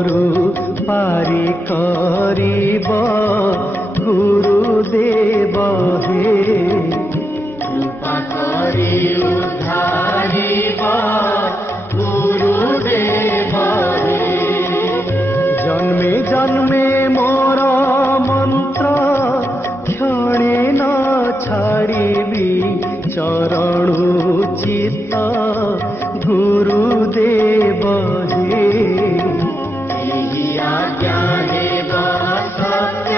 प्रेमरु पारी करिब गुरुदेव हे कृपा करि उद्धारिब गुरुदेव हे जन्मे जन्मे मोर मंत्र क्षणे न छाड़िबी चरणु चित्त गुरुदेव हे आज्ञा देव सत्य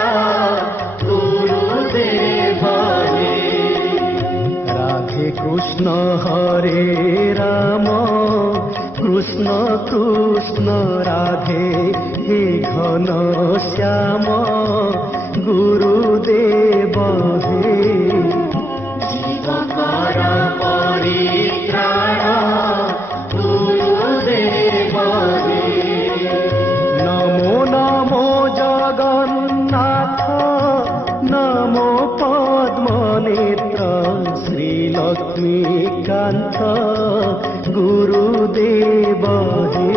गुरुदेव हे राधे कृष्ण हरे राम कृष्ण कृष्ण राधे हे घन श्याम गुरुदेव हे जीवकर परित्राण गुरुदेव हे नमो नमो जगन्नाथ नमो पद्मनेत्र श्रीलक्ष्मीकान्त गुरुदेव हे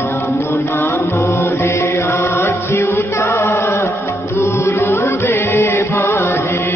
नमो नमो हे अच्युत गुरुदेव हे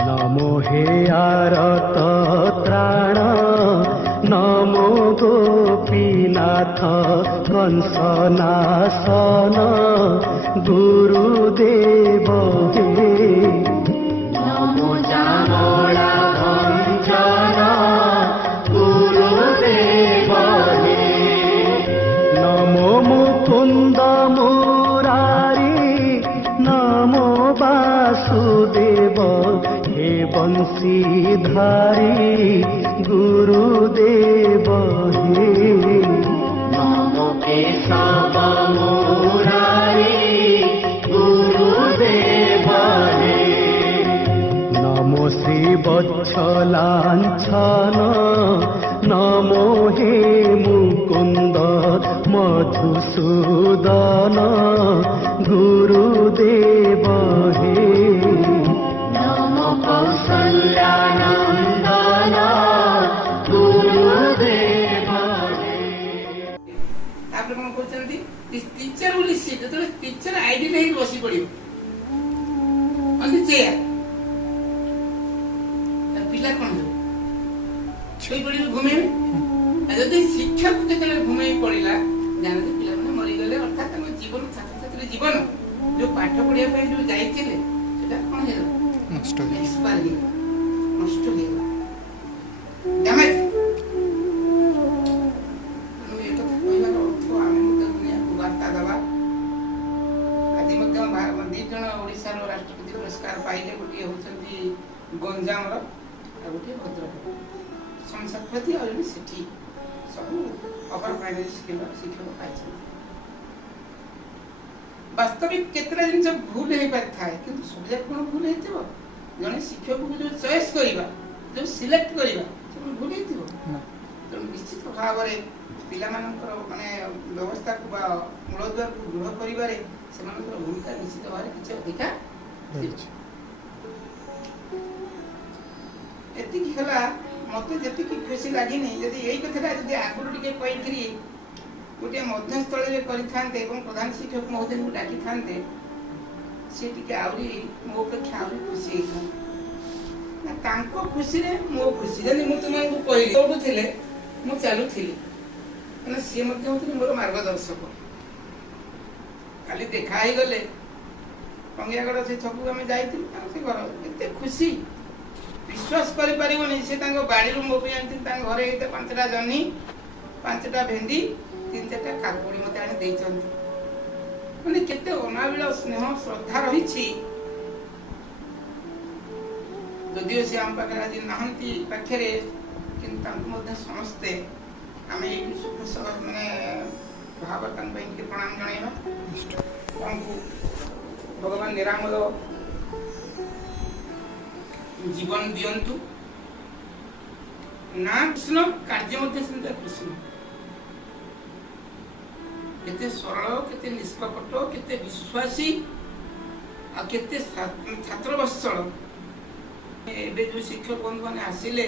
नमो हे आरत त्राण नमो गोपीनाथ कंसनाशन गुरुदेव हे नमो जामला भंजन गुरुदेव हे नमो मुकुंद मुरारी नमो वासुदेव हे बंशीधारी गुरुदेव हे नमो केशव मुरारी गुरुदेव हे नमो श्री वत्सलांछन नमो हे मुकुंद मधुसूदन गुरुदेव हे नमो कौसल्यानंदन गुरुदेव हे तापर कौन कहते टीचर बोली सी जो टीचर आईडी नहीं बसी पड़ो चेयर पिला कौन शोई पड़े घूमे जदि शिक्षक जो घूमे पड़ा जानते पिला मरीगले अर्थात जीवन छात्र छात्री जीवन जो पाठ पढ़ाई जो जाते कौन है नष्ट हो डैमेज वार्ता दवा आज दी जन ओडिशार राष्ट्रपति पुरस्कार पाइले गोटे होती गंजाम गोटे भद्रक संसदपति और सेठी सब अपर प्राइमरी शिक्षक पाई वास्तविक केतरा जिन भूल हो पारि थाए किंतु सब जाक कौन भूल हो जड़े शिक्षक को जो चॉइस करवा जो सिलेक्ट करवा से भूल हो तेणु निश्चित भाव में पिला माने व्यवस्था को मूलद्वार को दृढ़ कर भूमिका निश्चित भाव में किसी अधिकार एतिकी हला मते जतिकी खुशी लागिनी यदि यही कथा जदि आगुर टिके कहि गोटे मध्यस्थल करते प्रधान शिक्षक महोदय को डाकी था सी टे आहरी मो अपेक्षा आहरी खुशी होता खुशी मो खुशी जब मुझे तुमको कहली दौड़ूले मुझे चलुली सी मोर मार्गदर्शक खाली देखा गले कंगियागढ़ से छकू आम जाइए घर एत खुशी विश्वास कर बाड़ी मो आनी घरे 5टा जह्नी 5टा भेंडी 3-4टा काकुड़ी मत आनी मैंने केते अनाबिल स्नेह श्रद्धा रही जदिव सी आम पाखे आज नहांती पाखे कि समस्ते आम माने भाव प्रणाम जनइबा भगवान निरामय जीवन दियंतु ना कृष्ण कार्य मध्य सेमता कृष्ण केते सरल केते निष्कपट केते विश्वासी आ केते छात्र वत्सल एबे जो शिक्षक बंधु मैंने आसिले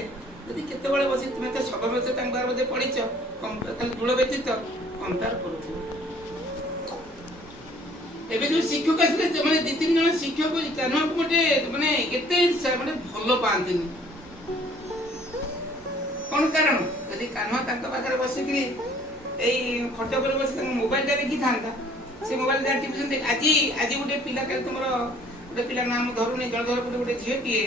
यदि केतेबेले बसी तुम तो सब बच्चे तांबार बोधे पढ़ीच खाली दूर व्यतीत कंपेयर करूँ एबे जो शिक्षक आसिले माने 2-3 जन शिक्षक कान्हा को गोटे माने एते माने भल पांतिनी कौन कारण यदि कान्हा तांका पाखरे बसिकरी एई खट पर बसी मोबाइल टा देखी थांता से मोबाइल टा टीवी देख आज गोटे पिला काल तुमर गोटे पिला नाम धरुनी जलधरपुर गोटे झीटीए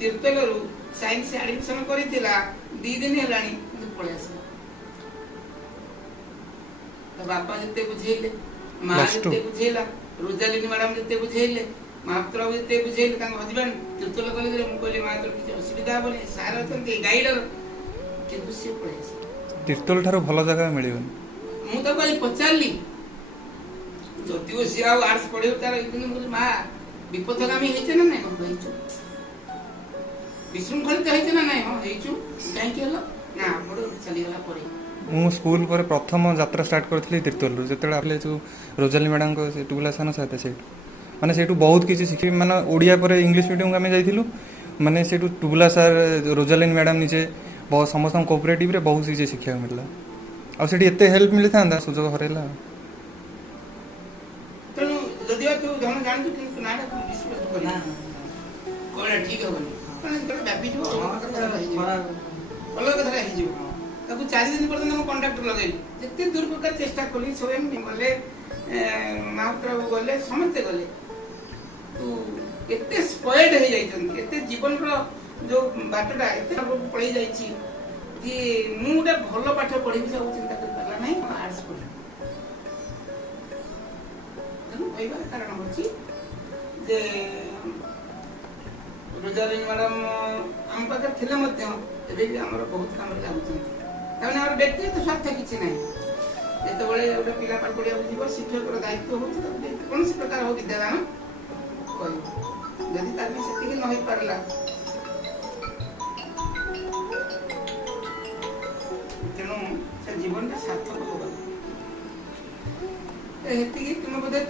तीर्थलरू साइंस एडमिशन करितिला 2 दिन हेलानी किंतु पळे आसे तो बापा जते बुझेले मां जते बुझेला रोजालिनी मैडम जते बुझेले महाप्रभु जते बुझेले तांग हजबैंड तीर्थल कॉलेज रे मु कहले मां तो किछ असुविधा बोले सार अछंती गाइडर किंतु से पळे आसे तीर्थल ठारो भलो जगह मिलिबन मु तो कहि पचारली जदि ओ सिया आर्ट्स पढे तार इतने मुझे मां विपथगामी हेचे ना नहीं हम कहिछु विशृंखलित हेचे ना नहीं हम हेछु काहे के हलो ना मोर चली गला परे मु स्कूल पर प्रथम यात्रा स्टार्ट करथली तीर्थल जेतेले आले जो रोजाली मैडम को से टुबलासन साथे से माने सेटू बहुत किछि सिखि माने ओडिया पर इंग्लिश मीडियम में जाइथिलु माने सेटू टुबला सर रोजालिन मैडम निजे बहुत समस्त कोऑपरेटिव रे बहुत चीज शिक्षा मिलला आ सेठी एते हेल्प मिली थांदा सुजोग हरेला तेणु जदि तू जन जानतु कि नाडा विश्वास करी कोला ठीक होबनी माने बड़ा व्यापी जो अलग तरह ही जो ताकू 4 दिन पर्यंत हम कांटेक्ट लगेली जते दूर प्रकार चेष्टा कली स्वयं गले महाप्रभु गले समस्त गले तू एते स्पॉइल्ड हो जाइछन एते जीवन रो जो बाटटा एते पळै जाइछि कि मु गोटे भल पाठ पढ़ी सब चिंता कर पाला नहीं आर्ट्स पढ़ी तेणु कहबार कारण होछि जे रोजालिन मैडम आम पाखे थिले मध्य एबे भी हमर बहुत काम लागुछन ताने हमर व्यक्तिगत स्वार्थ किछि नहीं जेतेबेले गोटे पिला पाठ पढ़िया बुझिबो शिक्षक दायित्व होछि त कौन प्रकार हो विद्यादान कहू यदि तार सेतिक न होई पारला तेणु से जीवन का सार्थक होगा एतिकी तुम बोधे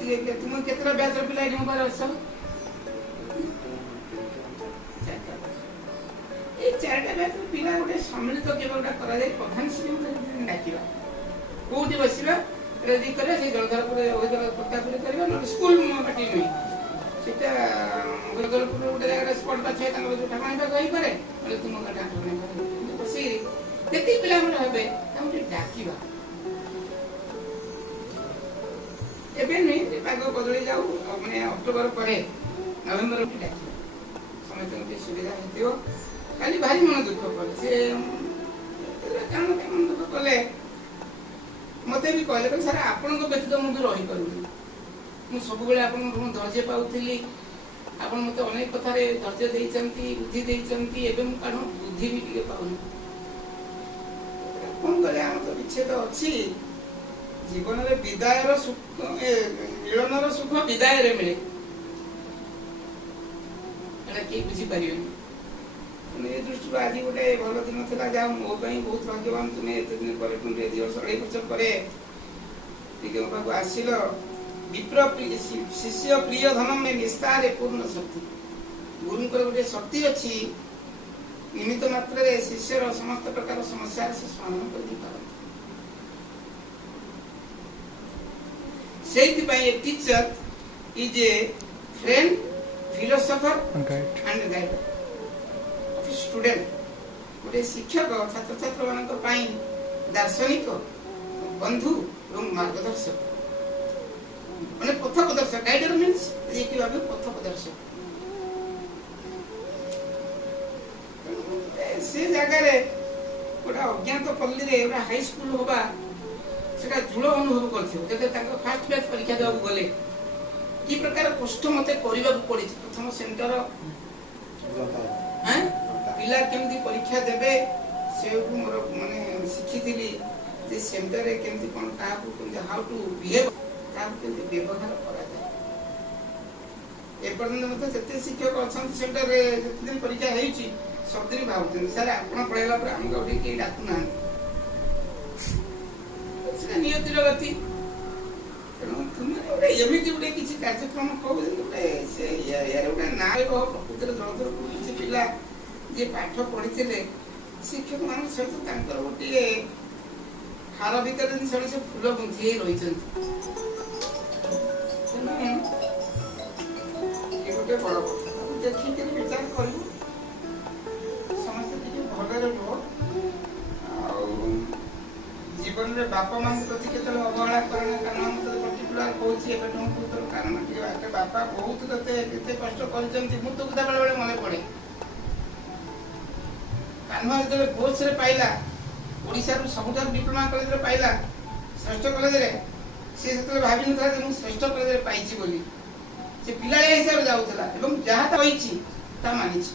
तुम केतरा बैच पिला एठी मोबाइल अछ ए चारटा बैच पिला गोटे सम्मिलित केबे गोटा करा जाय प्रधान शिक्षक डाकिबा कोठी बसिबा रेडी करे से जलधरपुर होइदर पत्तापुर करबा न स्कूल पार्टी में सेटा जलधरपुर गोटे जगह स्पॉट बाछे तांग जो ठाकुराणी बा कहि करे बोले तुम का ठाकुराणी करे बसी केते पिला हमर हबे तांग डाकिबा एबे नै पागो बदली जाऊ माने अक्टोबर परे नवेम्बर में डाकिबा समय तो सुविधा हेतियो खाली भारी मन दुख पड़े से कारण के मन दुख कले मते भी कहले सर आपन को व्यतीत मु भी रही करू मु सब बेले आपन को धैर्य पाउथिली आपन मते अनेक कथा रे धैर्य देइचंती बुद्धि देइचंती एबे मु कारण बुद्धि भी टिके पाउनी कोन करे हम तो विच्छेद अछि जीवन रे विदाय रो सुख मिलन रो सुख विदाय रे मिले एटा के बुझी परियो ये दृष्टि आज गोटे भल दिन था जहाँ मो बहुत भाग्यवान तुम्हें एत दिन पर 2 वर्ष 2.5 वर्ष पर पाक आसिल विप्र शिष्य प्रिय धनम में निस्तार पूर्ण शक्ति गुरु गोटे शक्ति अच्छी निमित्त मात्र शिष्यर समस्त प्रकार समस्या से समाधान कर teacher is a friend philosopher and guide student गोटे शिक्षक छात्र छात्र मान दार्शनिक बंधु और मार्गदर्शक माने पथ प्रदर्शक गाइडर मीन्स एक भाव पथ प्रदर्शक से जगह रे गोटे अज्ञात पल्ली रे गोटे हाई स्कूल होबा सेटा झूल अनुभव करथियो जते तांको फर्स्ट बैच परीक्षा देबा गले की प्रकार कष्ट मते करबा पड़ी प्रथम सेंटर हैं पिला केमती परीक्षा देबे से मोर माने शिखिथिली जे सेंटर रे केमती कोन काहा को हाउ टू बिहेव काहा केमती व्यवहार करा जाय ଏପର୍ଯ୍ୟନ୍ତ ମଧ୍ୟ ଯେତେ ଶିକ୍ଷକ ଅଛନ୍ତି ସେଟାରେ ଯେତେ ଦିନ ପରୀକ୍ଷା ହେଇଛି ସବୁଦିନ ଭାବୁଛନ୍ତି ସାର୍ ଆପଣ ପଳେଇଲା ପରେ ଆମକୁ ଆଉ ଟିକେ କେହି ଡାକୁନାହାନ୍ତି। ସେଟା ନିୟତିର ଗତି। ତେଣୁ ତୁମେ ଗୋଟେ ଏମିତି ଗୋଟେ କିଛି କାର୍ଯ୍ୟକ୍ରମ କହୁଛନ୍ତି ଗୋଟେ ସେ ଇଏରେ ଗୋଟେ ନାଁ ପ୍ରକୃତିରେ ଜଳଧର କିଛି ପିଲା ଯିଏ ପାଠ ପଢିଥିଲେ ଶିକ୍ଷକମାନଙ୍କ ସହିତ ତାଙ୍କର ଗୋଟିଏ ହାର ଭିତରେ ଜିନିଷ ସେ ଫୁଲ ଗୁନ୍ଥି ହେଇ ରହିଛନ୍ତି। ତେଣୁ ଏ ଗୋଟେ ବଡ଼ କଥା ଦେଖିକିରି ବିଚାର କରିବୁ ସମସ୍ତେ ଟିକେ ଭଲରେ ରୁହ। ଆଉ ଜୀବନରେ ବାପା ମାଙ୍କ ପ୍ରତି କେତେବେଳେ ଅବହେଳା କରେନା କାରଣ ମୁଁ ତତେ ପର୍ଟିକୁଲାର କହୁଛି ଏବେ ତୋର କାରଣ ଟିକେ ବାପା ବହୁତ ତତେ କେତେ କଷ୍ଟ କରିଛନ୍ତି। ମୁଁ ତ କଥା ବେଳେ ବେଳେ ମନେ ପଡେ କାହ୍ନା ଯେତେବେଳେ କୋର୍ସରେ ପାଇଲା ଓଡ଼ିଶାରୁ ସବୁଠାରୁ ଡିପ୍ଲୋମା କଲେଜରେ ପାଇଲା ଶ୍ରେଷ୍ଠ କଲେଜରେ ସେ ସେତେବେଳେ ଭାବିନଥିଲା ଯେ ମୁଁ ଶ୍ରେଷ୍ଠ କଲେଜରେ ପାଇଛି ବୋଲି। ସେ ପିଲାଳିଆ ହିସାବରେ ଯାଉଥିଲା ଏବଂ ଯାହା କହିଛି ତାହା ମାନିଛି।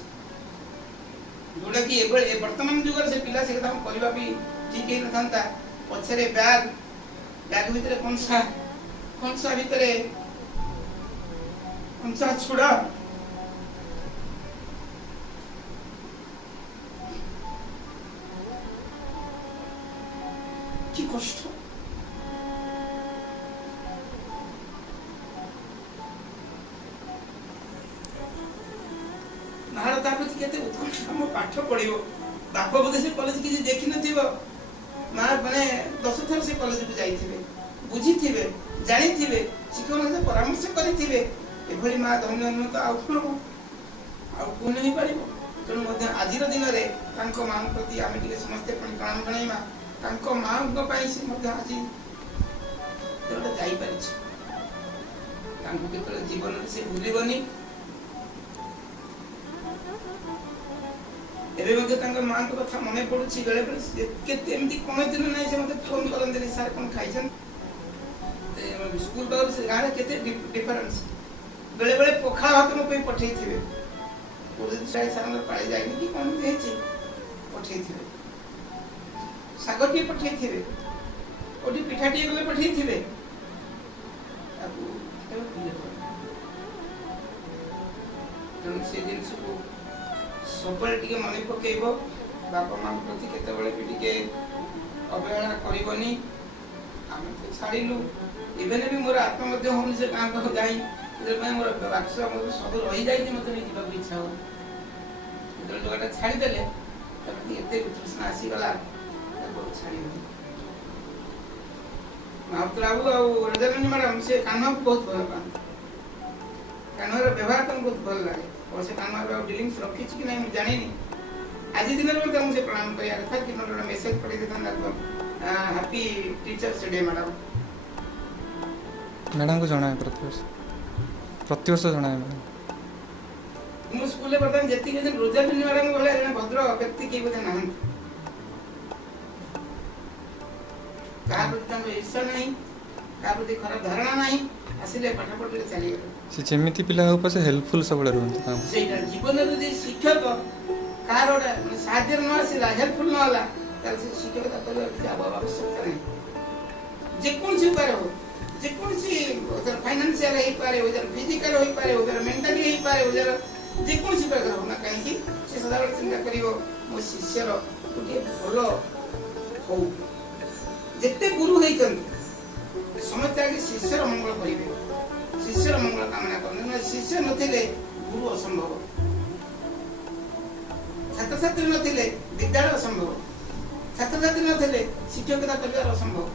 ଯୋଉଟା କି ଏବେ ବର୍ତ୍ତମାନ ଯୁଗରେ ସେ ପିଲା ସେ କଥା କରିବା ବି ଠିକ ହେଇନଥାନ୍ତା। ପଛରେ ବ୍ୟାଗ ଭିତରେ କଂସା ଭିତରେ କଂସା ଛୁଡ কি কষ্ট। ନାହାର ତା ପ୍ରତି କେତେ ଉତ୍କଣ୍ଠା ମୋ ପାଠ ପଢିବ। ବାପ ବୋଧେ ସେ କଲେଜ କିଛି ଦେଖିନଥିବ ମା ମାନେ 10 ଥର ସେ କଲେଜକୁ ଯାଇଥିବେ ବୁଝିଥିବେ ଜାଣିଥିବେ ଶିକ୍ଷକଙ୍କ ସହିତ ପରାମର୍ଶ କରିଥିବେ। ଏଭଳି ମା ଧନ୍ୟ ନୁହେଁ ତ ଆଉ କଣ ହେଇପାରିବ। ତେଣୁ ମଧ୍ୟ ଆଜିର ଦିନରେ ତାଙ୍କ ମାଙ୍କ ପ୍ରତି ଆମେ ଟିକେ ସମସ୍ତେ ପ୍ରଣାମ ଜଣାଇବା। ତାଙ୍କ ମାଙ୍କ ପାଇଁ ସେ ମଧ୍ୟ ଆଜି ଯାଇପାରିଛି। ତାଙ୍କୁ କେତେବେଳେ ଜୀବନରେ ସେ ଭୁଲିବନି। ଏବେ ମଧ୍ୟ ତାଙ୍କ ମାଙ୍କ କଥା ମନେ ପଡୁଛି ବେଳେ ବେଳେ କେତେ ଏମିତି କୌଣସି ଦିନ ନାହିଁ ସେ ମତେ ଫୋନ କରନ୍ତିନି ସାର୍ କଣ ଖାଇଛନ୍ତି। ସ୍କୁଲ ପାଖରୁ ସେ ଗାଁରେ କେତେ ଡିଫରେନ୍ସ। ବେଳେ ବେଳେ ପଖାଳ ଭାତ ମୋ ପାଇଁ ପଠେଇଥିବେ। ସାରଙ୍କର ପାଳି ଯାଇନି କି କଣ ହେଇଛି ପଠେଇଥିବେ। ଶାଗ ଟିକେ ପଠେଇଥିବେ କୋଉଠି ପିଠା ଟିକେ ଗଲେ ପଠେଇଥିବେ। ତେଣୁ ସେ ଜିନିଷକୁ ସବୁବେଳେ ଟିକେ ମନେ ପକେଇବ। ବାପା ମାଙ୍କ ପ୍ରତି କେତେବେଳେ ବି ଟିକେ ଅବହେଳା କରିବନି। ଆମେ ତ ଛାଡ଼ିଲୁ ଇଭେନ୍ ବି ମୋର ଆତ୍ମା ମଧ୍ୟ ହଉନି ସେ ଗାଁ ପାଖ ଯାଇ ସେଥିପାଇଁ ମୋର ବାକ୍ସ ସବୁ ରହିଯାଇଛି। ମତେ ବି ଯିବାକୁ ଇଚ୍ଛା ହଉନି। ଯେତେବେଳେ ଯୋଗାଟା ଛାଡ଼ିଦେଲେ ତାପରେ ଏତେ ତୃଷ୍ଣା ଆସିଗଲା ଛାଡ଼ିବନି। ମାହାପୁର ବାବୁ ଆଉ ରଜାରାଣୀ ମ୍ୟାଡାମ ସେ କାହ୍ନାକୁ ବହୁତ ଭଲ ପାଆନ୍ତି। କାହ୍ନାର ବ୍ୟବହାର ତାଙ୍କୁ ବହୁତ ଭଲ ଲାଗେ। ଅବଶ୍ୟ କାହ୍ନାର ଆଉ ଡିଲିଂସ ରଖିଛି କି ନାହିଁ ମୁଁ ଜାଣିନି। ଆଜି ଦିନରେ ମଧ୍ୟ ତାଙ୍କୁ ସେ ପ୍ରଣାମ କରିବା କଥା କି ମୋର ଗୋଟେ ମେସେଜ ପଠେଇ ଦେଇଥାନ୍ତା ହାପି ଟିଚର୍ସ ଡେ ମ୍ୟାଡାମ। ମ୍ୟାଡାମକୁ ଜଣାଏ ପ୍ରତିବର୍ଷ ଜଣାଏ ମ୍ୟାଡାମ। ମୁଁ ସ୍କୁଲରେ ବର୍ତ୍ତମାନ ଯେତିକି ରୋଜାରାଣୀ ମ୍ୟାଡାମ ଭଳିଆ ଜଣେ ଭଦ୍ର ବ୍ୟକ୍ତି କେହି ବୋଧେ ନାହାନ୍ତି। କାହା ପ୍ରତି ତାଙ୍କ ଇର୍ଷା ନାହିଁ, କାହା ପ୍ରତି ଖରାପ ଧାରଣା ନାହିଁ। ଆସିଲେ ପାଠ ପଢିଲେ ଚାଲିଗଲେ। ସେ ଯେମିତି ପିଲା ହଉ ପଛେ ହେଲ୍ପଫୁଲ ସବୁବେଳେ ରୁହନ୍ତି। ସେଇଟା ଜୀବନରେ ଯଦି ଶିକ୍ଷକ କାହାର ଗୋଟେ ସାହାଯ୍ୟରେ ନ ଆସିଲା ହେଲ୍ପଫୁଲ ନ ହେଲା ତାହେଲେ ସେ ଶିକ୍ଷକତା କରିବାର କିଛି ଆବଶ୍ୟକତା ନାହିଁ। ଯେକୌଣସି ଉପାୟରେ ହଉ ଯେକୌଣସି ଫାଇନାନ୍ସିଆଲ ହେଇପାରେ ଫିଜିକାଲ ହେଇପାରେ ମେଣ୍ଟାଲି ହେଇପାରେ ଯେକୌଣସି ପ୍ରକାର ହଉ ନା କାହିଁକି ସେ ସଦାବେଳେ ଚିନ୍ତା କରିବ ମୋ ଶିଷ୍ୟର ଗୋଟିଏ ଭଲ ହଉ। ଯେତେ ଗୁରୁ ହେଇଛନ୍ତି ସମସ୍ତେ ଆଗେ ଶିଷ୍ୟର ମଙ୍ଗଳ କରିବେ, ଶିଷ୍ୟର ମଙ୍ଗଳ କାମନା କରନ୍ତି। ଶିଷ୍ୟ ନଥିଲେ ଗୁରୁ ଅସମ୍ଭବ, ଛାତ୍ରଛାତ୍ରୀ ନଥିଲେ ବିଦ୍ୟାଳୟ ଅସମ୍ଭବ, ଛାତ୍ରଛାତ୍ରୀ ନଥିଲେ ଶିକ୍ଷକତା କରିବାର ଅସମ୍ଭବ।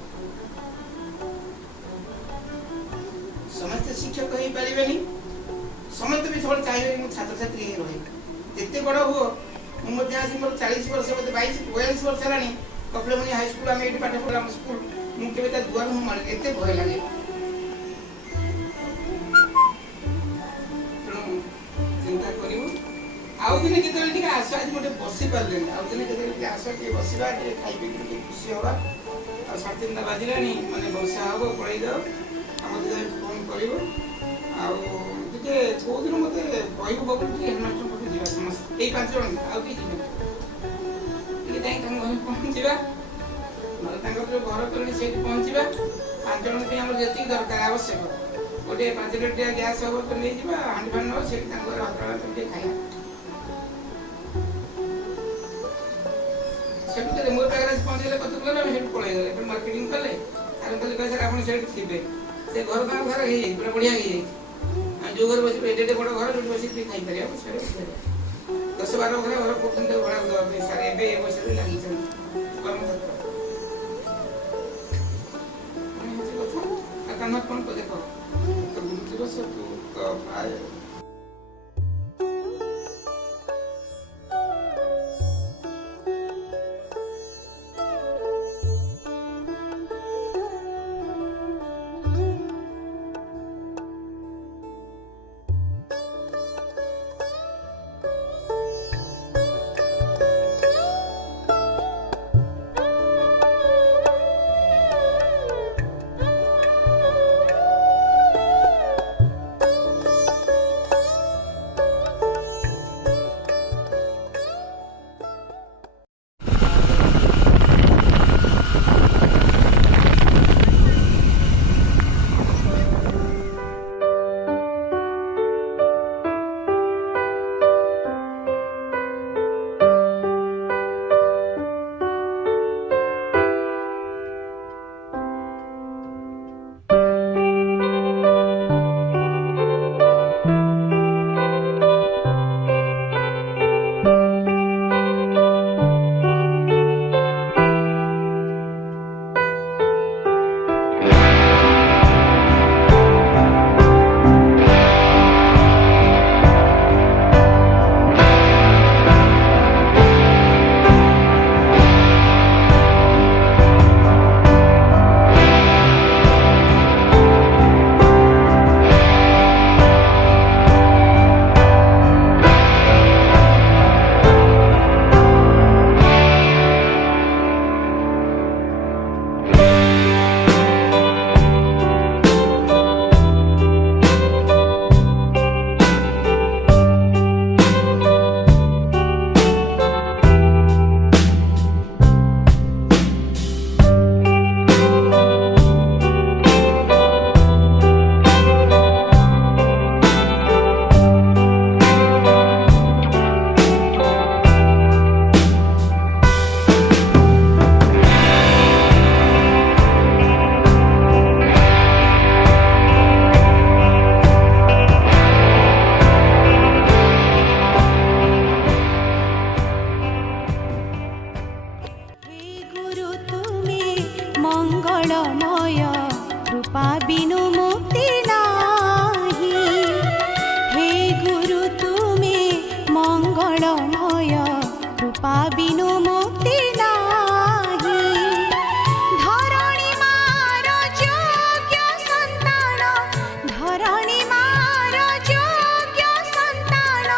ସମସ୍ତେ ଶିକ୍ଷକ ହେଇପାରିବେନି, ସମସ୍ତେ ବି ସବୁବେଳେ ଚାହିଁବେ ମୁଁ ଛାତ୍ରଛାତ୍ରୀ ହେଇ ରହେ। ଯେତେ ବଡ ହୁଅ ମୁଁ ମଧ୍ୟ ଆଜି ମୋର 40 ବର୍ଷ ବୋଧେ 42 ବର୍ଷ ହେଲାଣି। କପିଳମୁନି ହାଇସ୍କୁଲ ଆମେ ଏଠି ପାଠ ପଢିଲା ଆମ ସ୍କୁଲ ମୁଁ କେବେ ତା ଦୁଆର ମୁଁ ମାରିନି, ଏତେ ଭୟ ଲାଗେ। ତେଣୁ ଚିନ୍ତା କରିବୁ ଆଉ ଦିନେ କେତେବେଳେ ଟିକେ ଆସ। ଆଜି ଗୋଟେ ବସି ପାରିଲେନି, ଆଉ ଦିନେ କେତେବେଳେ ଟିକେ ଆସ ଟିକେ ବସିବା ଟିକେ ଖାଇ ପିଇକି ଟିକେ ଖୁସି ହବା। ଆଉ 3:30 ବାଜିଲାଣି ମାନେ ବର୍ଷା ହବ ପଳେଇ ଯାଅ। ଆମ ଦିଦି ଫୋନ କରିବ ଆଉ ଟିକେ କୋଉଦିନ ମତେ କହିବୁ ବାବୁ ଟିକେ ହେଡମାଷ୍ଟର ପାଖକୁ ଯିବା ସମସ୍ତେ ଏଇ 5 ଜଣ ଆଉ କେହି ଯିବେ ଟିକେ ଯାଇ ତାଙ୍କ ଘରେ ପହଞ୍ଚିବା। ନହେଲେ ତାଙ୍କର ଯୋଉ ଘର କଲେଣି ସେଇଠି ପହଞ୍ଚିବା। 5 ଜଣ ପାଇଁ ଆମର ଯେତିକି ଦରକାର ଆବଶ୍ୟକ गोटे 5 लिटर गैस हम तो नहीं जा हांडी फांड हो से हतरा तुम खाया से मोर पाखे पहुँचे कत कले पलि गले मार्केटिंग कले आम कले सर आप थे से घर गाँव घर हो बढ़िया हो जो घर बस एडे बड़ घर बस खाई पारे 10-12 घर पर्यटन भड़ा देवा सारे ए वर्ष लगी कथा कौन को देख तो गुरु दिवस तो मंगलमय कृपा बिनु मुक्ति नाही। हे गुरु तुमे मंगलमय कृपा बिनु मुक्ति नाही। धरणी मार योग्य संतान, धरणी मार योग्य संतान,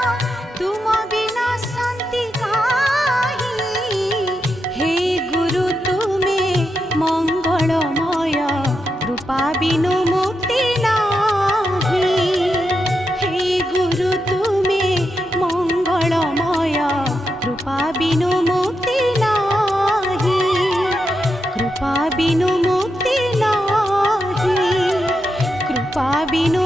तुम बिना शांति काहि। हे गुरु तुमे मंगलमय कृपा बिनु मुक्ति नाही। हे गुरु तुमे मंगलमय कृपा बिनु मुक्ति नाही। कृपा बिनु मुक्ति नाही। कृपा बिनु